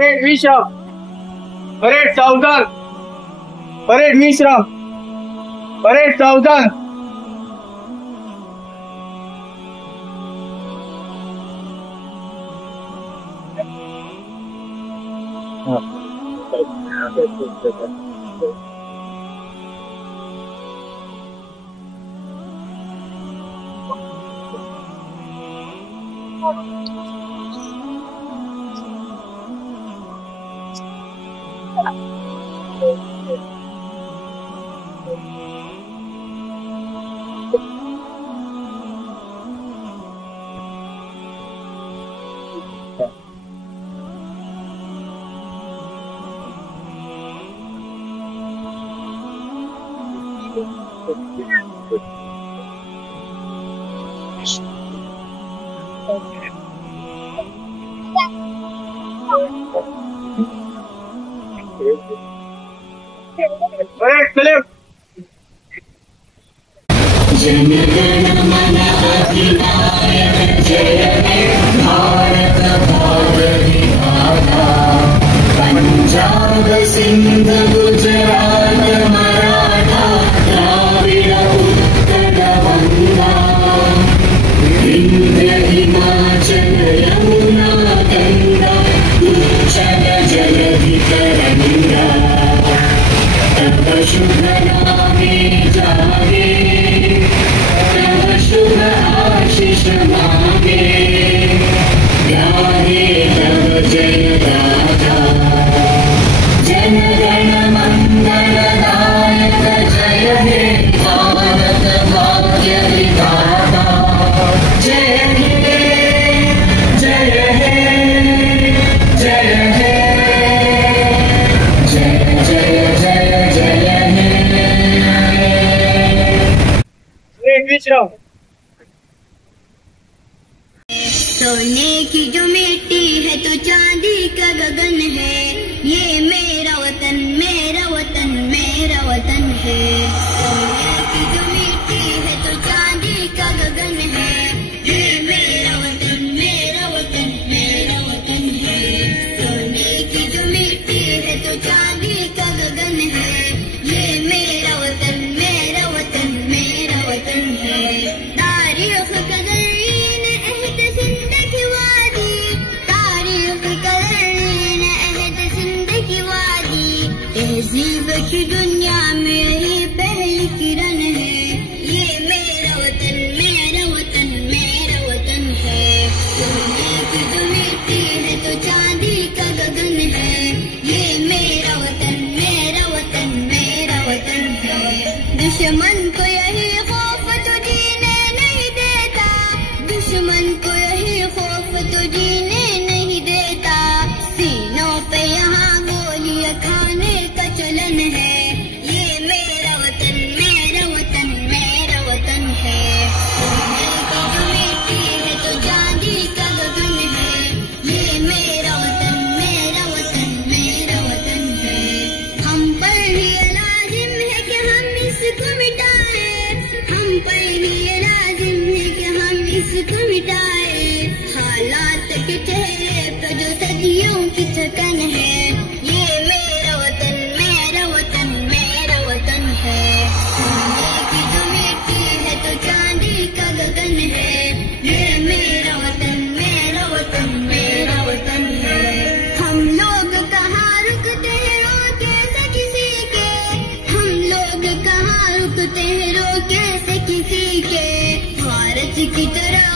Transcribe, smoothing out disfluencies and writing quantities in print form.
Parade Bishop. Parade Southern. Parade Mishra. Parade Southern. Parade Philip. Jana Gana Mana अधिनायक जय हे भारत भाग्य विधाता पंजाब सिंध गुजरात मराठा द्राविड़ उत्कल गंगा विंध्य हिमाचल यमुना गंगा उच्चल जलधि तरंगा तब शुभ नामे जागे तब शुभ आशीष मांगे गाहे तब जय गाथा जन गण मंगल दायक जय हे भारत भाग्य विधाता जय हे जय हे जय हे जय जय जय जय हे Parade Mishra. सोने की जो मिट्टी है तो चांदी का गगन है, ये मेरा वतन मेरा वतन मेरा वतन है। सोने की जो मिट्टी है तो चांदी का गगन है, ये मेरा वतन मेरा वतन मेरा वतन है। सोने की जो मिट्टी है तो चांदी का गगन है, ये मेरा वतन मेरा वतन मेरा वतन है। तारीख कदरीन अहद जिंदगी वादी, तारीख कदरीन अहद जिंदगी वादी, तहजीब की दुनिया में यही पहली किरण है, ये मेरा वतन मेरा वतन मेरा वतन है। सोने की जो मिट्टी है तो चांदी का गगन है, ये मेरा वतन मेरा वतन मेरा वतन है। दुश्मन को यही खौफ तो जीने नहीं देता, दुश्मन को यही खौफ तो जीने नहीं देता। सीनों पे यहाँ गोलियां खाने का चलन है, ये मेरा वतन मेरा वतन मेरा वतन है। सोने की जो मिट्टी है तो चांदी का गगन है, ये मेरा वतन मेरा वतन मेरा वतन है। हम पर ही लाजिम है कि हम इसको मिटाए, हम पर ही लाजिम है कि हम इसको मिटाए। हालात के चेहरे पर जो सदियों की थकन है, ये मेरा वतन मेरा वतन मेरा वतन है। सोने की जो मिट्टी है तो चांदी का गगन है, ये मेरा वतन मेरा वतन मेरा वतन है। हम लोग कहाँ रुकते हैं रोके से किसी के, हम लोग कहाँ रुकते हैं रोके से किसी के। भारत की तरह